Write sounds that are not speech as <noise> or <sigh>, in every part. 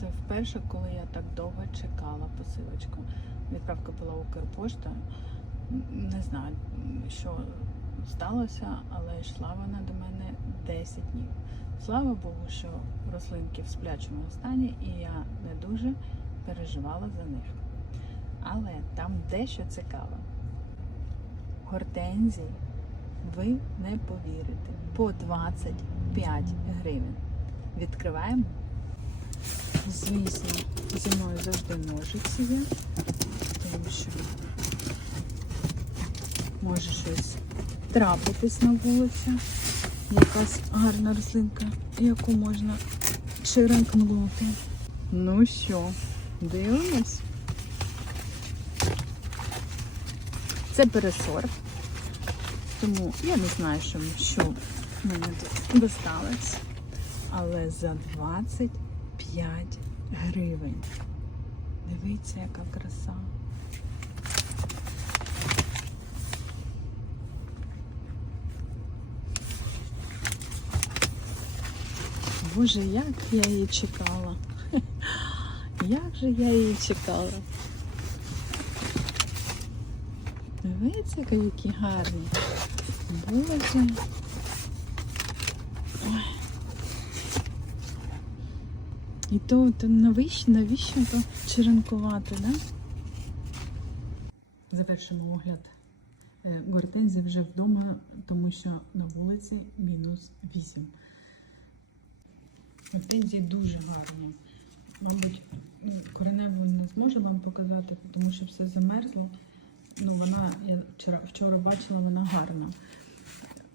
Це вперше, коли я так довго чекала посилочку. Відправка була Укрпоштою. М, Не знаю, що сталося, але йшла вона до мене 10 днів. Слава Богу, що рослинки в сплячому стані, і я не дуже переживала за них. Але там дещо цікаве. Гортензії ви не повірите. По 25 гривень. Відкриваємо. Звісно, зі мною завжди ножиці є, тому що може щось трапитись на вулиці. Якась гарна рослинка, яку можна черенкнути. Ну що, дивимось. Це пересорт. Тому я не знаю, що, що мені досталось. Але за 25 гривень. Дивіться, яка краса. Боже, як я її чекала. <laughs> Як же я її чекала. Дивіться, які гарні. Боже. Ой. І то, то навіщо, навіщо то черенкувати, да? Завершимо огляд е, гортензії вже вдома, тому що на вулиці мінус 8. Гортензії дуже гарні. Мабуть, кореневу не зможу вам показати, тому що все замерзло. Ну, вона, я вчора, вчора бачила, вона гарна.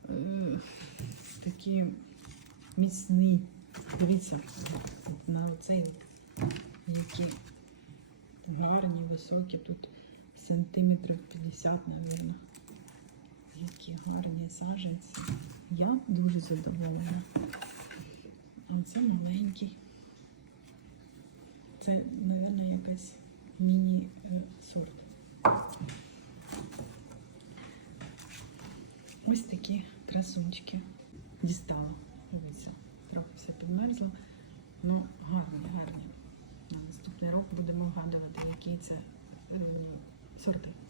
Е, такі міцні. Дивіться, на оцей, які гарні, високі, тут сантиметрів 50, мабуть. Які гарні саженці. Я дуже задоволена. А це маленький. Це, мабуть, якась міні-сорт. Ось такі красунчики. Дістала. Дивіться, трохи все підмерзло. Ну, гарні, гарні. На наступний